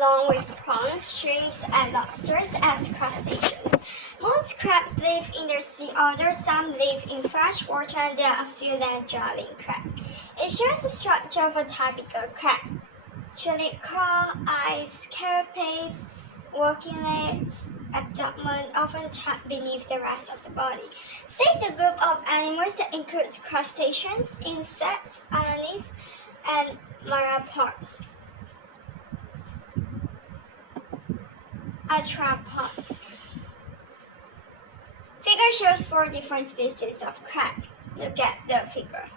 along with prawns, shrimps, and lobsters as crustaceans. Most crabs live in the sea, others some live in fresh water, and there are a few land-dwelling crabs. It shares the structure of a typical crab. Chelicra, eyes, carapace, working legs, abdomen often tucked beneath the rest of the body. State the group of animals that includes crustaceans, insects, annelids, and myriapods. Arthropods. Figure shows 4 different species of crab. Look at the figure.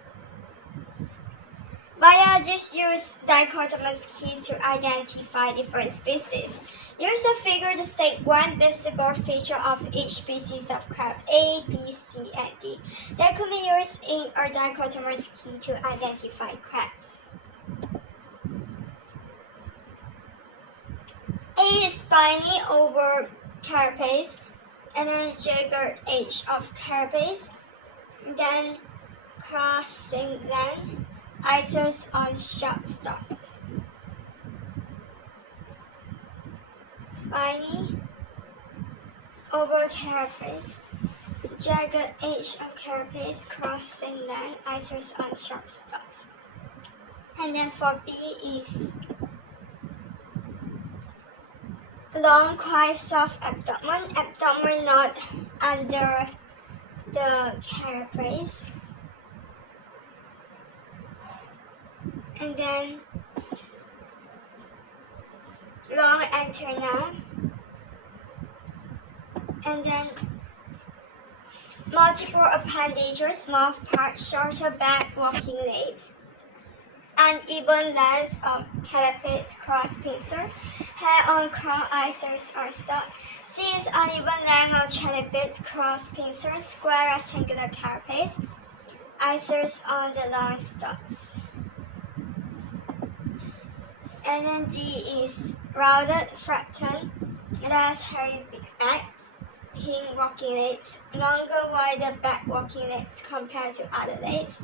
Biologists use dichotomous keys to identify different species. Use the figure to state one visible feature of each species of crab, A, B, C, and D. That could be used in a dichotomous key to identify crabs. A is spiny over carapace, and then jagged edge of carapace, then crossing line, isers on short stalks. Spiny over carapace, jagged edge of carapace, crossing line, isers on short stalks. And then for B is long, quite soft abdomen not under the carapace. And then long antenna. And then multiple appendages, mouth part, shorter back, walking legs. Uneven length of carapace, cross pincer, hair on crown, isers are stalk. C is uneven length of carapace, cross pincer, square rectangular carapace, isers on the long stalks. And then D is rounded, flattened, less hairy back, pink walking legs, longer, wider back walking legs compared to other legs,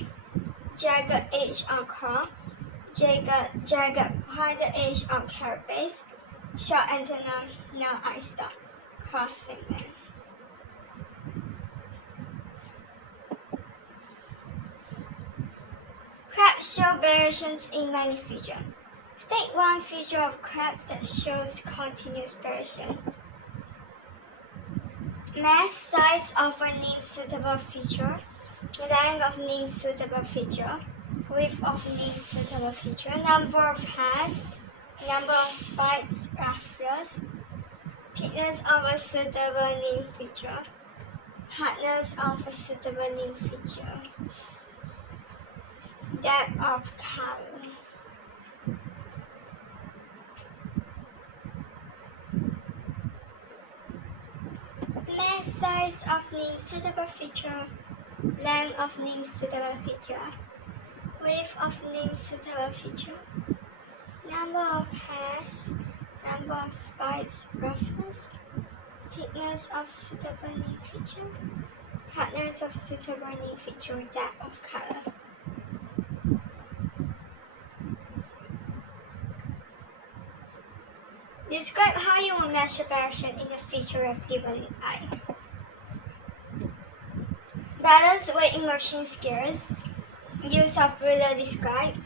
jagged edge on crown, jagged wider edge on carapace, short antenna, no eye stalk, crossing line. Crabs show variations in many features. State one feature of crabs that shows continuous variation. Mass, size of a named suitable feature, length of named suitable feature, width of named suitable feature, number of hairs, number of spikes, ruffles, thickness of a suitable named feature, hardness of a suitable named feature, depth of color. Mass, size of named suitable feature, length of named suitable feature, width of named suitable feature, number of hairs, number of spikes, roughness, thickness of suitable named feature, hardness of suitable named feature, depth of color. Describe how you will measure variation in the feature of given eye. Balance weighing machine scales, use of ruler describe,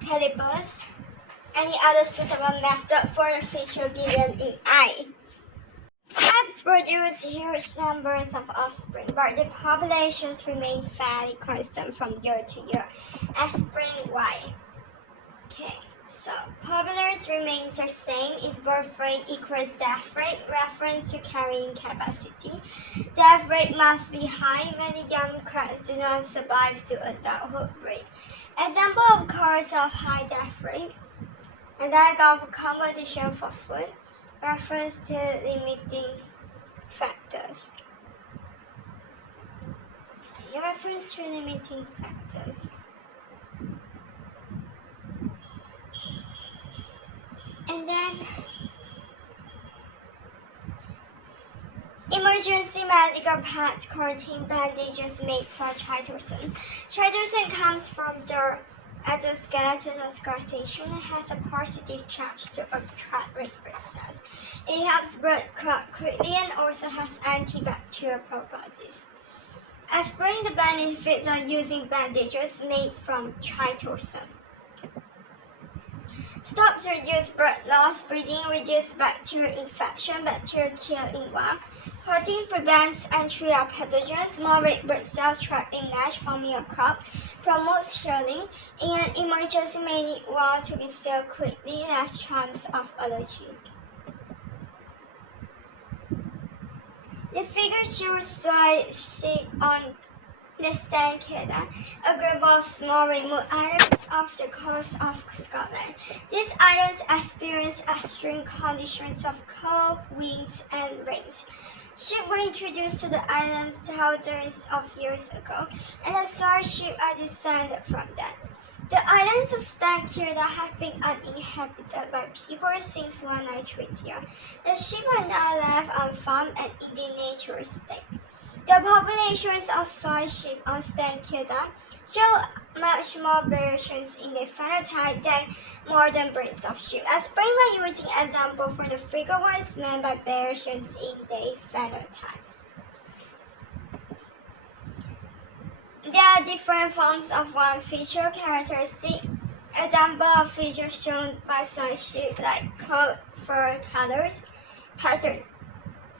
calipers, any other suitable method for the feature given in eye. Crabs produce huge numbers of offspring, but the populations remain fairly constant from year to year as spring Y. Okay. So, populars remains the same if birth rate equals death rate, reference to carrying capacity. Death rate must be high. Many young crabs do not survive to adulthood rate. Example of cause of high death rate, and lack of competition for food, reference to limiting factors. Reference to limiting factors. And then emergency medical pads contain bandages made for chitosan. Chitosan comes from the as a skeleton or scar tissue and has a positive charge to attract red blood cells. It helps blood clot quickly and also has antibacterial properties. Aspirin, the benefits of using bandages made from chitosan. Stops reduce blood loss, breathing, reduce bacterial infection, bacteria kill in one. Protein prevents entry of pathogens, more red blood cells trapped in mesh forming a clot, promotes healing. In an emergency may need one to be sealed quickly, less chance of allergy. The figure shows soil shape on the Stan Keda, a group of small remote islands off the coast of Scotland. These islands experience extreme conditions of cold, winds, and rains. Ships were introduced to the islands thousands of years ago, and the soil ships are descended from them. The islands of Stan Keda have been uninhabited by people since 193. The ships are now left unfarmed and in their natural state. The populations of soil sheep on Stan Keda show much more variations in their phenotype than modern breeds of sheep. Explain by using example for the figure what is meant by variations in their phenotype. There are different forms of one feature characteristic. Example of features shown by soil sheep like coat, fur colors, patterns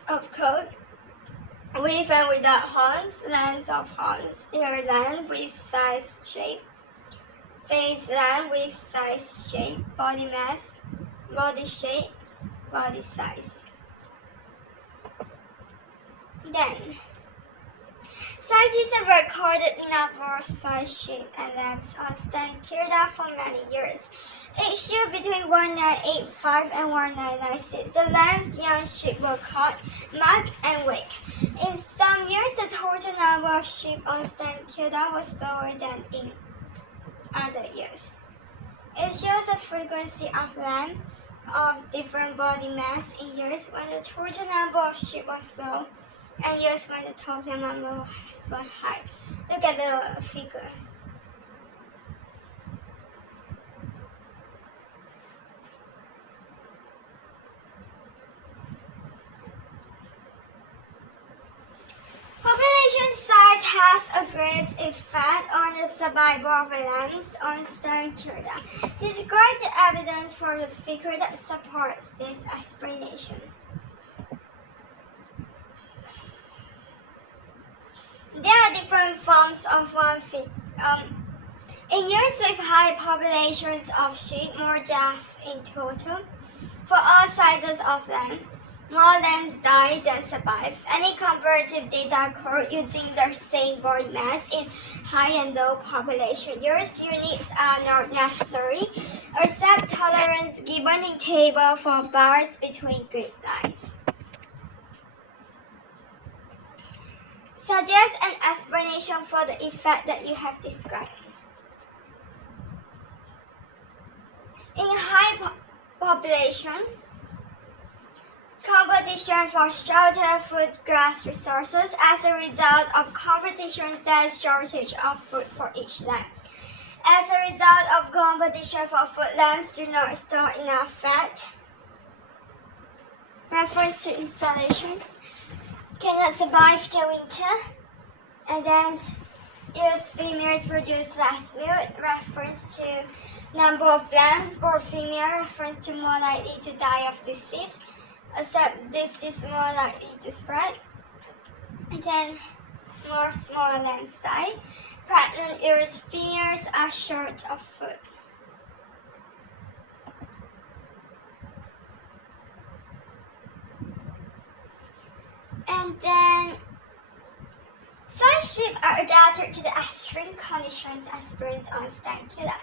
of coat, with and without horns, length of horns, ear length with size shape, face length with size shape, body mass, body shape, body size. Then, scientists have recorded the number of soil sheep and lambs on Stan Keda for many years. Each year between 1985 and 1996, the lamb's young sheep were caught, marked, and weighed. In some years, the total number of sheep on Stan Keda was lower than in other years. It shows the frequency of lamb of different body mass in years when the total number of sheep was low and years when the total number was high. Look at the figure. Population size has a great effect on the survival of lambs on Stan Keda. Describe the evidence for the figure that supports this explanation. There are different forms of one figure. In years with high populations of sheep, more deaths in total. For all sizes of lamb, more lambs die than survive. Any comparative data occur using the same body mass in high and low population years. Units are not necessary, except tolerance given in table for bars between grid lines. Suggest an explanation for the effect that you have described. In high population, competition for shelter, food, grass resources. As a result of competition, there's shortage of food for each lamb. As a result of competition for food, lambs do not store enough fat. Reference to installations. Cannot survive the winter. And then use females produce less milk. Reference to number of lambs per female. Reference to more likely to die of disease. Except this is more likely to spread. And then more small lambs die. Pregnant ears females are short of food. And then some sheep are adapted to the extreme conditions experienced on Stan Keda.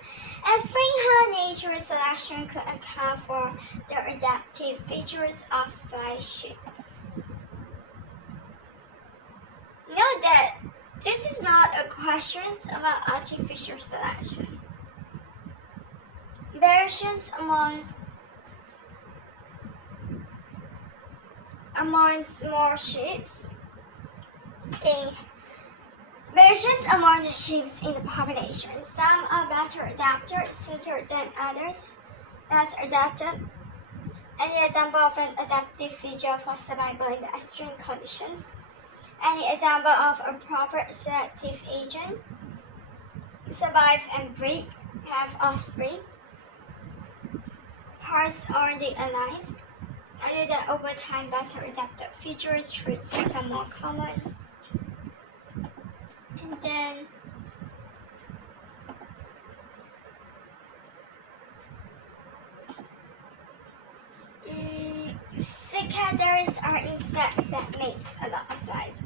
Explain how natural selection could account for the adaptive features of soil sheep. Note that this is not a question about artificial selection. Variations among small sheep in Variations among the sheep in the population. Some are better adapted, suited than others, less adapted. Any example of an adaptive feature for survival in the extreme conditions? Any example of a proper selective agent? Survive and breed, have offspring. Parts are the allies. Other than over time, better adapted features traits become more common. And then cicadas are insects that make a lot of noise.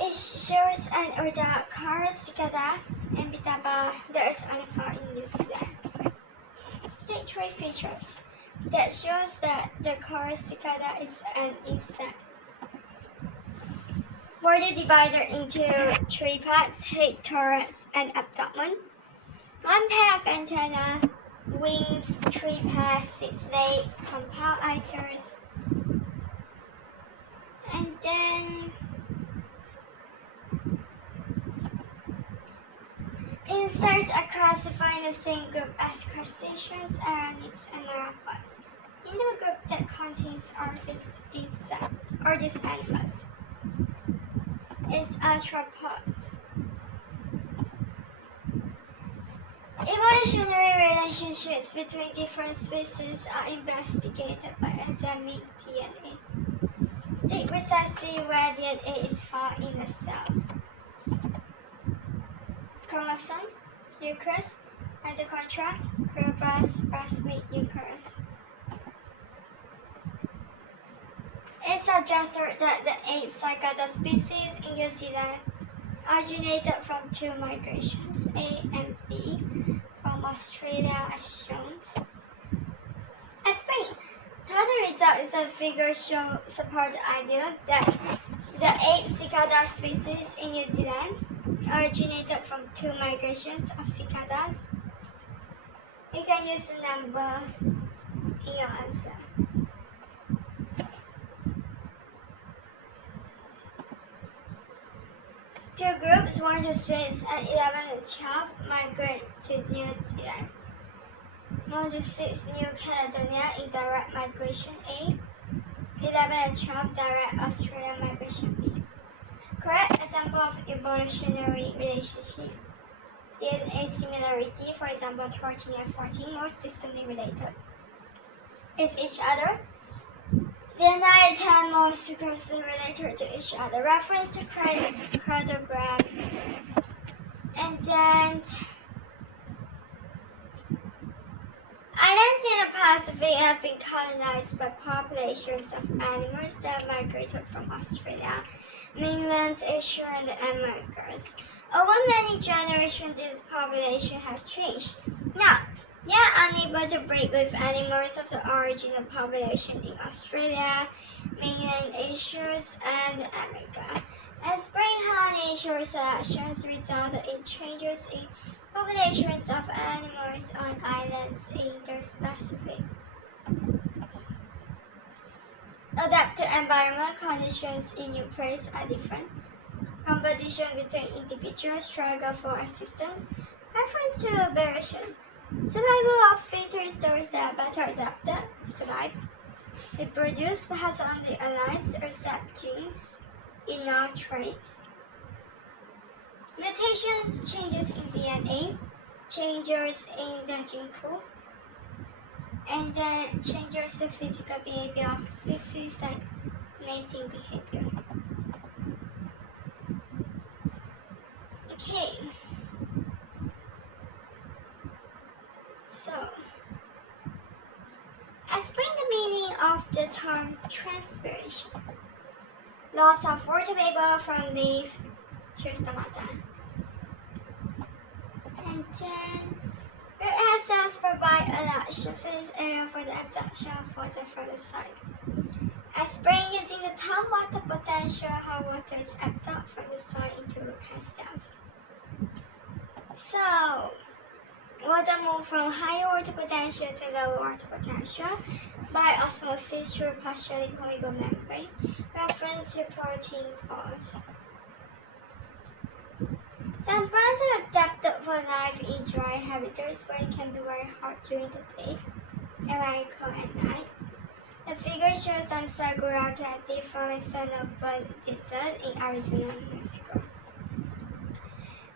It shows an order car cicada and bitaba that is only found in New Zealand. See three features that shows that the car cicada is an insect. Body divided into three parts: head, thorax, and abdomen. One pair of antennae, wings, three pairs, 6 legs, compound eyes, and then insects are classified in the same group as crustaceans, arachnids, and arthropods. In the group that contains all these insects or these animals is arthropods. Evolutionary relationships between different species are investigated by examining DNA. See precisely where DNA is found in a cell. Chromosome, nucleus, mitochondria, chloroplast, plasmid nucleus. It suggested that the 8 cicada species in New Zealand originated from 2 migrations, A and B, from Australia as shown. Explain. The other result is a figure show support the idea that the 8 cicada species in New Zealand originated from 2 migrations of cicadas. You can use the number in your answer. Two groups, 1 to 6 and 11 to 12, migrate to New Zealand. 1 to 6 New Caledonia in direct migration A, 11 and 12 direct Australian migration B. Correct example of evolutionary relationship. DNA similarity, for example 13 and 14, most distantly related with each other. DNA and 10 most closely related to each other. Reference to cartogram. And then islands in the Pacific have been colonized by populations of animals that migrated from Australia, mainland Asia, and the Americas. Over many generations, this population has changed. Now, they are unable to breed with animals of the original population in Australia, mainland Asia, and America. As breeding nature selections resulted in changes in populations of animals on islands in the Pacific. Adapted environment conditions in new place are different. Competition between individuals struggle for existence. Reference to variation. Survival of features those that are better adapted survive. Reproduce pass on the allies accept genes in all traits. Mutations, changes in DNA, changes in the gene pool, and then changes the physical behavior of species like mating behavior. Okay. So, explain the meaning of the term transpiration. Loss of water vapor from leaf to stomata. And then, red hair cells provide a large surface area for the absorption of water from the soil. Explain using the term water potential how water is absorbed from the soil into root hair cells. So, water moves from higher water potential to lower water potential by osmosis through partially permeable membrane. Reference to protein pores. Some plants are adapted for life in dry habitats where it can be very hot during the day and very cold at night. The figure shows some Sakura cacti from a Sonoma desert in Arizona, Mexico.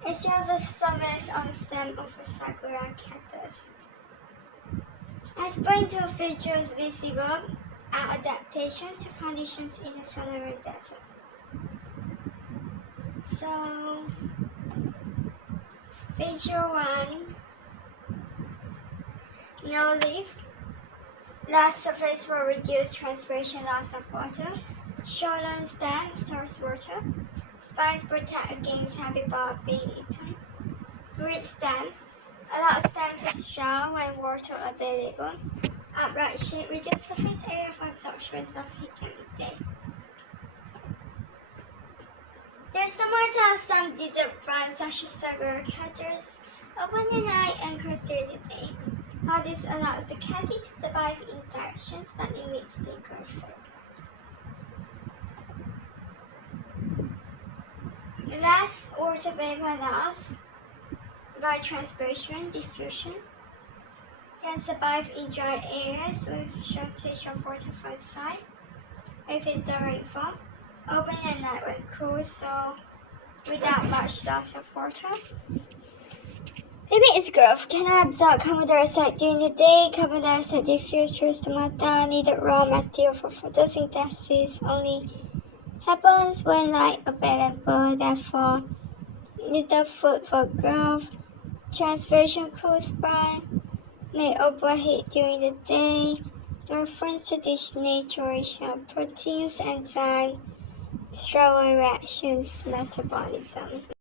It shows the surface of the stem of a Sakura cactus. As point two features visible are adaptations to conditions in the Sonora desert. So, feature 1, no leaf, large surface for reduced transpiration loss of water, swollen stem stores water, spines protect against heavy bulb being eaten, root stem, allow stem to strong when water available, upright shape reduce surface area for absorption of heat and midday. There's some more to some desert plants such as Sakura cactus, open at night and close during the day. All this allows the cacti to survive in directions but limits the growth. Last, water vapor loss by transpiration diffusion can survive in dry areas with shortage of water from the soil. If it's the rainfall, open at night when cool, so without much loss of water. Limit its growth. Cannot absorb carbon dioxide during the day. Carbon dioxide diffused through stomata, needed raw material for photosynthesis, only happens when light available, therefore little food for growth. Transpiration cools plant, may overheat during the day. Reference to denaturation of proteins, enzyme, slower reactions, metabolism.